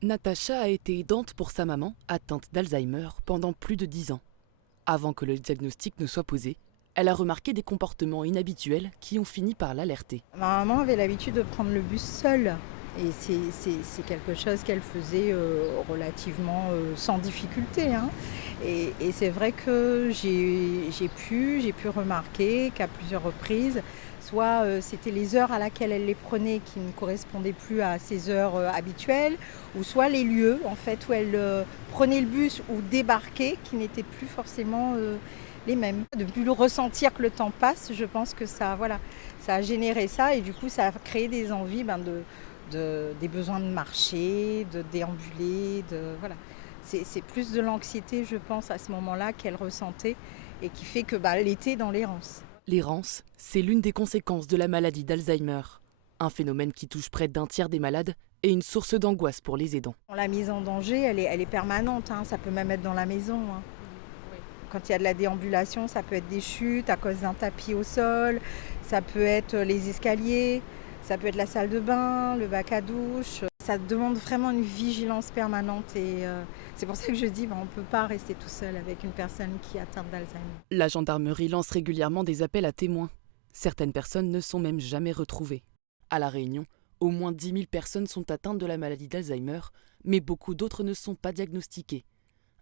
Natacha a été aidante pour sa maman, atteinte d'Alzheimer, pendant plus de 10 ans. Avant que le diagnostic ne soit posé, elle a remarqué des comportements inhabituels qui ont fini par l'alerter. Ma maman avait l'habitude de prendre le bus seule. Et c'est quelque chose qu'elle faisait relativement sans difficulté, hein. Et c'est vrai que j'ai pu remarquer qu'à plusieurs reprises, soit c'était les heures à laquelle elle les prenait qui ne correspondaient plus à ses heures habituelles, ou soit les lieux en fait où elle prenait le bus ou débarquait qui n'étaient plus forcément les mêmes. De plus le ressentir que le temps passe, je pense que ça, voilà, ça a généré ça et du coup ça a créé des envies des besoins de marcher, de déambuler, voilà. C'est plus de l'anxiété, je pense, à ce moment-là qu'elle ressentait et qui fait que elle était dans l'errance. L'errance, c'est l'une des conséquences de la maladie d'Alzheimer, un phénomène qui touche près d'un tiers des malades et une source d'angoisse pour les aidants. La mise en danger, elle est permanente, hein. Ça peut même être dans la maison, hein. Quand il y a de la déambulation, ça peut être des chutes à cause d'un tapis au sol, ça peut être les escaliers, ça peut être la salle de bain, le bac à douche. Ça demande vraiment une vigilance permanente et c'est pour ça que je dis on ne peut pas rester tout seul avec une personne qui est atteinte d'Alzheimer. La gendarmerie lance régulièrement des appels à témoins. Certaines personnes ne sont même jamais retrouvées. À La Réunion, au moins 10 000 personnes sont atteintes de la maladie d'Alzheimer, mais beaucoup d'autres ne sont pas diagnostiquées.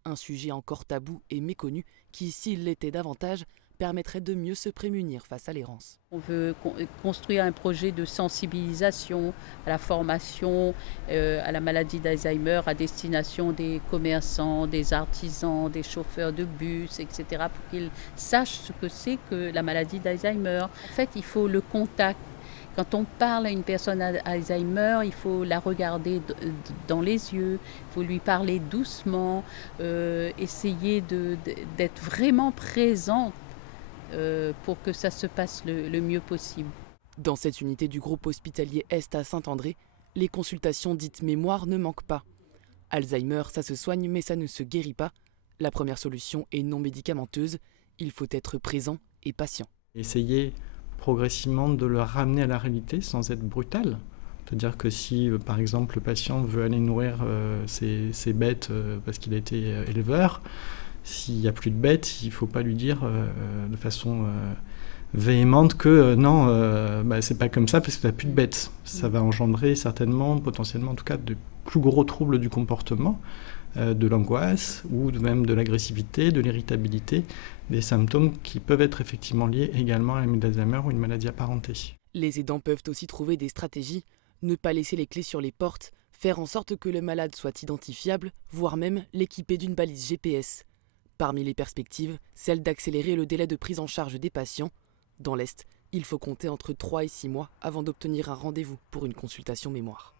Un sujet encore tabou et méconnu qui, s'il l'était davantage, permettrait de mieux se prémunir face à l'errance. On veut construire un projet de sensibilisation à la formation, à la maladie d'Alzheimer à destination des commerçants, des artisans, des chauffeurs de bus, etc. pour qu'ils sachent ce que c'est que la maladie d'Alzheimer. En fait, il faut le contact. Quand on parle à une personne à Alzheimer, il faut la regarder dans les yeux, il faut lui parler doucement, essayer d'être vraiment présente pour que ça se passe le mieux possible. Dans cette unité du groupe hospitalier Est à Saint-André, les consultations dites mémoire ne manquent pas. Alzheimer, ça se soigne mais ça ne se guérit pas. La première solution est non médicamenteuse, il faut être présent et patient. Essayer progressivement de le ramener à la réalité sans être brutal. C'est-à-dire que si, par exemple, le patient veut aller nourrir ses bêtes parce qu'il a été éleveur, s'il n'y a plus de bêtes, il ne faut pas lui dire de façon véhémente que non, c'est pas comme ça parce que tu n'as plus de bêtes. Ça va engendrer certainement, potentiellement en tout cas, de plus gros troubles du comportement, de l'angoisse ou même de l'agressivité, de l'irritabilité, des symptômes qui peuvent être effectivement liés également à la maladie d'Alzheimer ou une maladie apparentée. Les aidants peuvent aussi trouver des stratégies, ne pas laisser les clés sur les portes, faire en sorte que le malade soit identifiable, voire même l'équiper d'une balise GPS. Parmi les perspectives, celle d'accélérer le délai de prise en charge des patients. Dans l'Est, il faut compter entre 3 et 6 mois avant d'obtenir un rendez-vous pour une consultation mémoire.